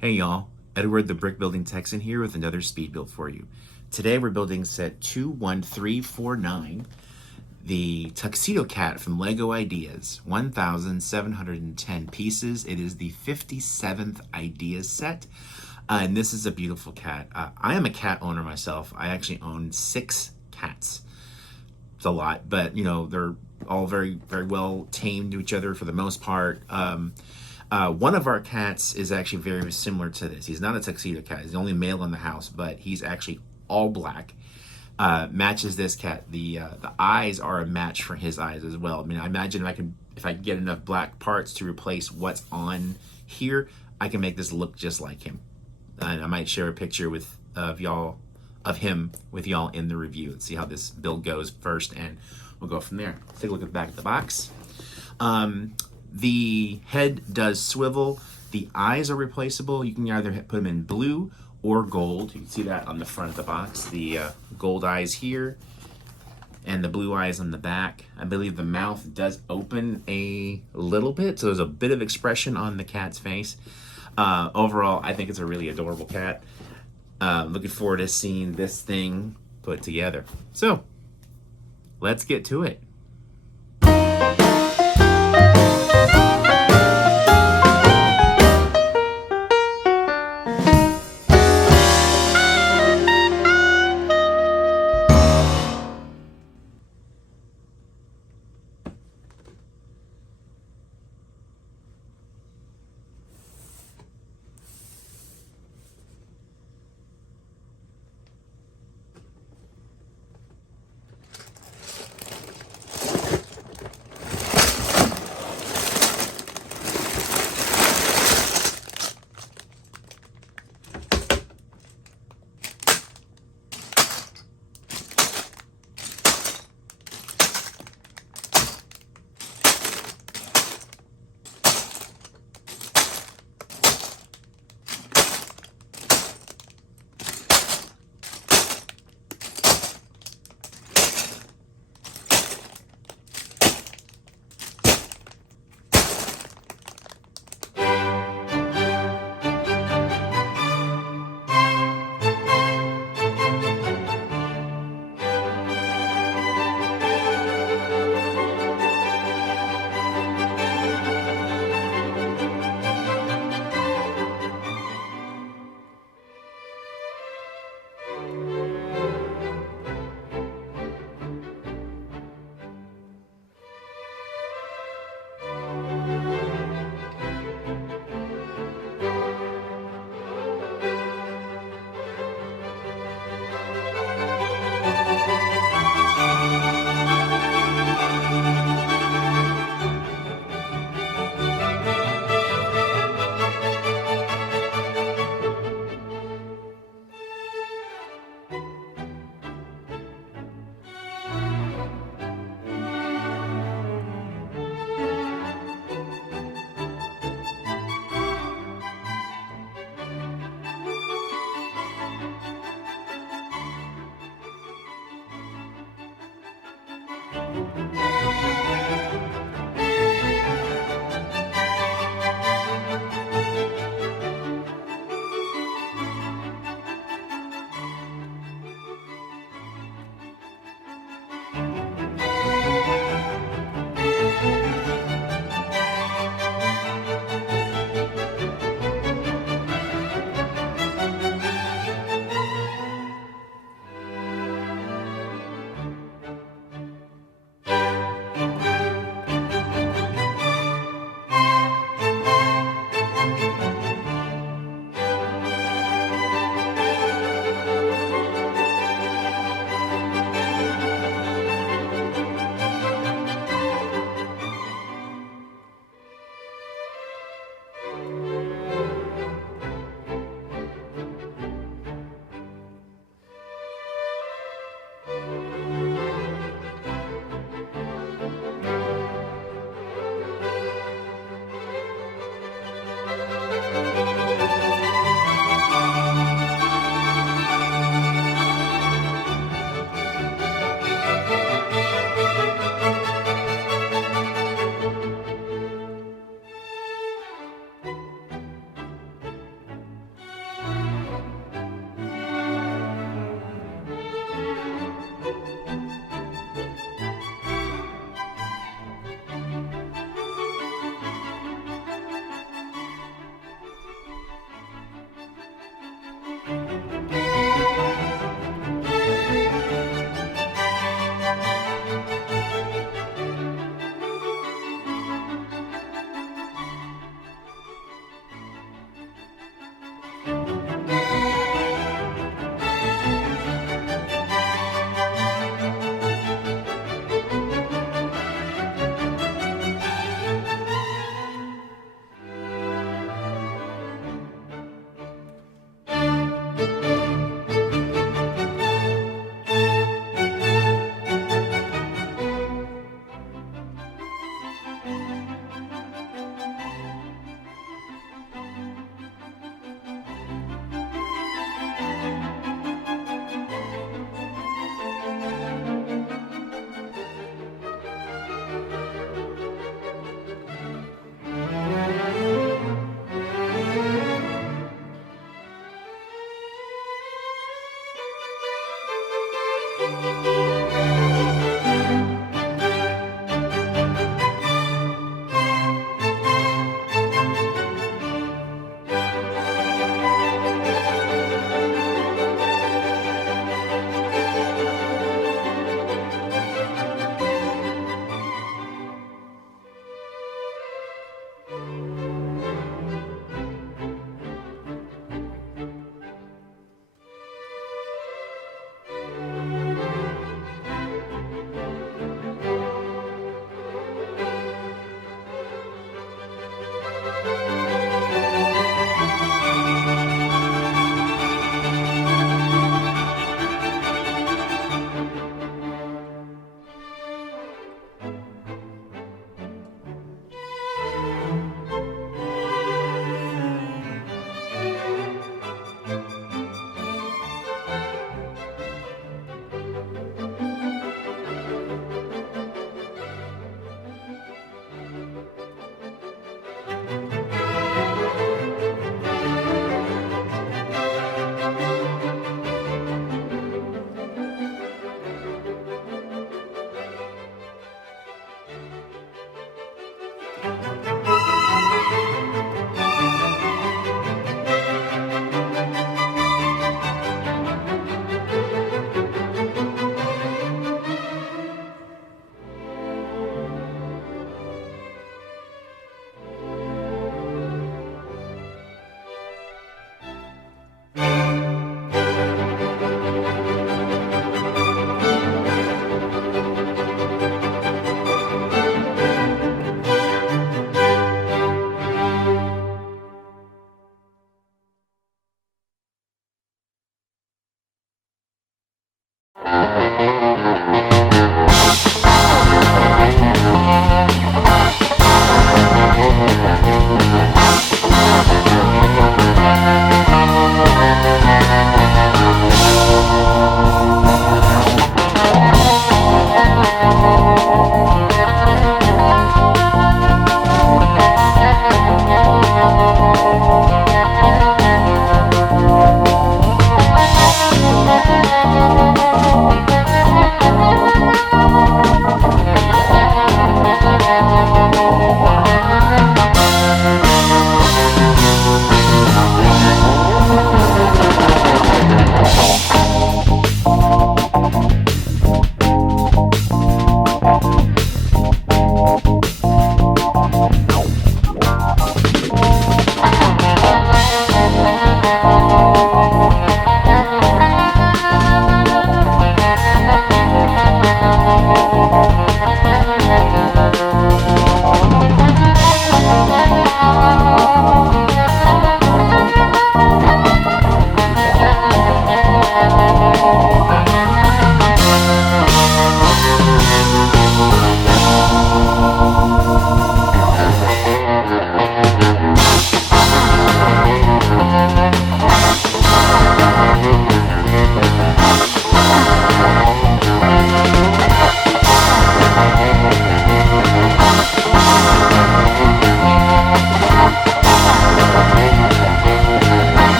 Hey y'all, Edward the Brick Building Texan here with another speed build for you. Today we're building set 21349, the Tuxedo Cat from Lego Ideas, 1,710 pieces. It is the 57th Ideas set, and this is a beautiful cat. I am a cat owner myself. I actually own 6 cats. It's a lot, but you know, they're all very, very well tamed to each other for the most part. One of our cats is actually very similar to this. He's not a tuxedo cat. He's the only male in the house, but he's actually all black. Matches this cat. The eyes are a match for his eyes as well. I mean, I imagine if I could get enough black parts to replace what's on here, I can make this look just like him. And I might share a picture of him with y'all in the review. Let's see how this build goes first, and we'll go from there. Let's take a look at the back of the box. The head does swivel. The eyes are replaceable. You can either put them in blue or gold. You can see that on the front of the box. The gold eyes here and the blue eyes on the back. I believe the mouth does open a little bit, so there's a bit of expression on the cat's face. Overall, I think it's a really adorable cat. Looking forward to seeing this thing put together. So, let's get to it.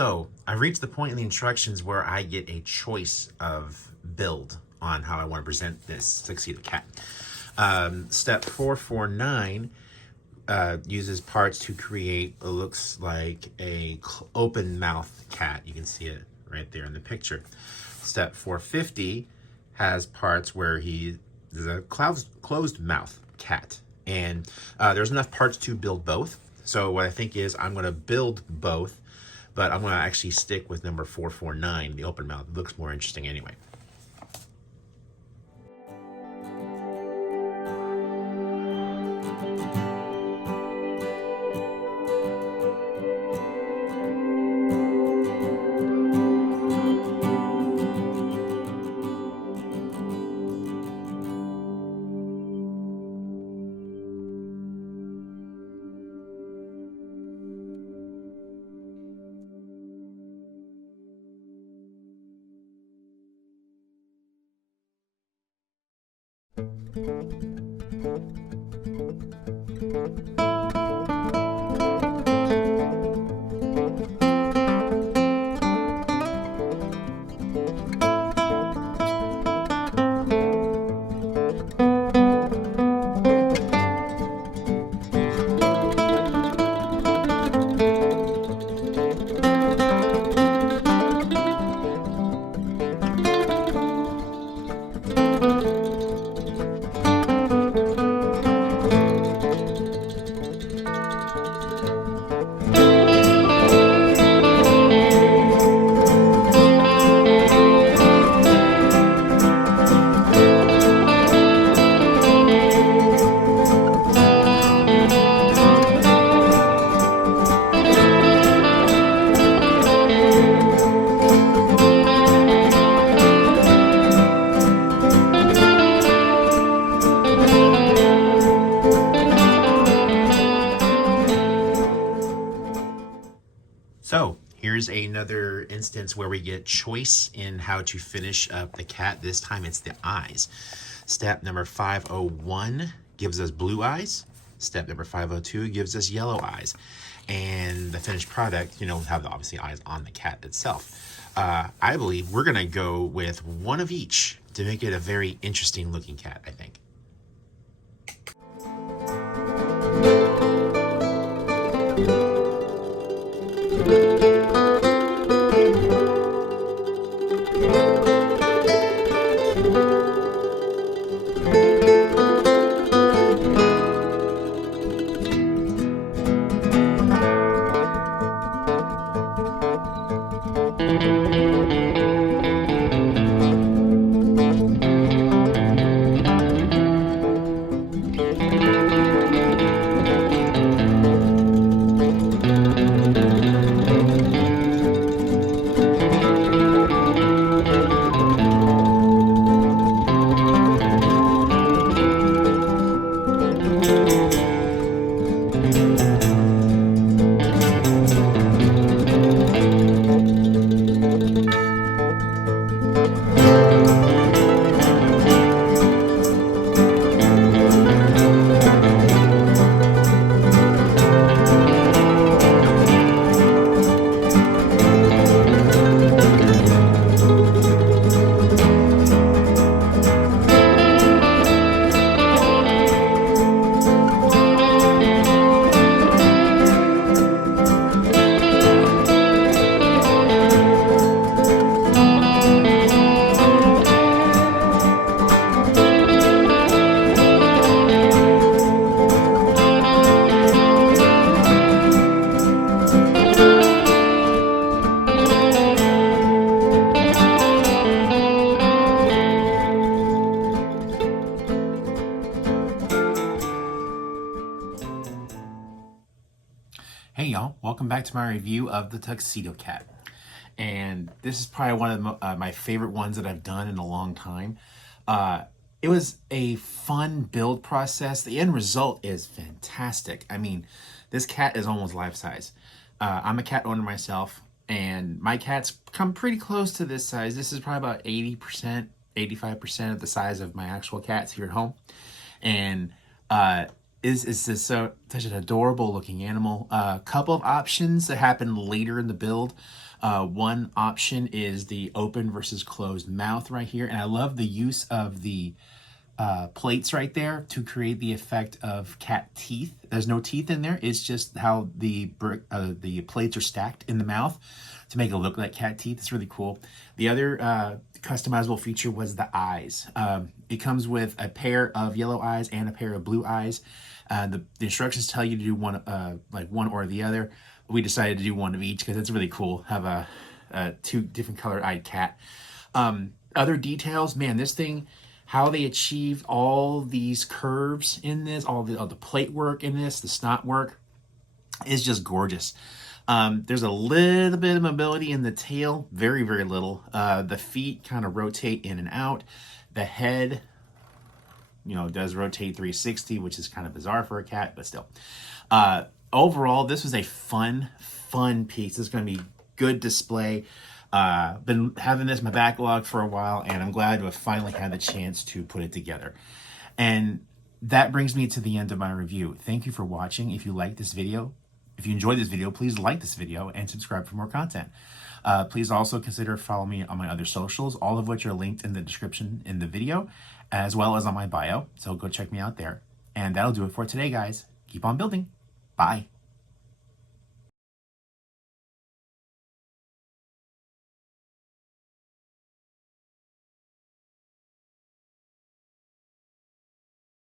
So I reached the point in the instructions where I get a choice of build on how I want to present this Tuxedo cat. Step 449 uses parts to create what looks like a open mouth cat. You can see it right there in the picture. Step 450 has parts where he is a closed mouth cat. And there's enough parts to build both. So what I think is I'm going to build both, but I'm going to actually stick with number 449, the open mouth. It looks more interesting anyway. So here's another instance where we get choice in how to finish up the cat. This time it's the eyes. Step number 501 gives us blue eyes. Step number 502 gives us yellow eyes. And the finished product, will have obviously eyes on the cat itself. I believe we're gonna go with one of each to make it a very interesting looking cat, I think. Hey y'all, welcome back to my review of the Tuxedo cat. And this is probably one of my favorite ones that I've done in a long time. It was a fun build process. The end result is fantastic. I mean, this cat is almost life size. I'm a cat owner myself, and my cats come pretty close to this size. This is probably about 80%, 85% of the size of my actual cats here at home. And is this such an adorable looking animal. A couple of options that happen later in the build. One option is the open versus closed mouth right here. And I love the use of the plates right there to create the effect of cat teeth. There's no teeth in there. It's just how the plates are stacked in the mouth to make it look like cat teeth. It's really cool. The other customizable feature was the eyes. It comes with a pair of yellow eyes and a pair of blue eyes. The instructions tell you to do one, like one or the other. We decided to do one of each because it's really cool. Have a two different colored eyed cat. Other details, man, this thing, how they achieved all these curves in this, all the plate work in this, the snot work is just gorgeous. There's a little bit of mobility in the tail, very, very little. The feet kind of rotate in and out. The head, you know, does rotate 360, which is kind of bizarre for a cat, but still. Overall, this was a fun piece. It's going to be good display. Been having this in my backlog for a while, and I'm glad to have finally had the chance to put it together. And that brings me to the end of my review. Thank you for watching. If you like this video, if you enjoyed this video, please like this video and subscribe for more content. Please also consider following me on my other socials, all of which are linked in the description in the video, as well as on my bio. So go check me out there. And that'll do it for today, guys. Keep on building. Bye.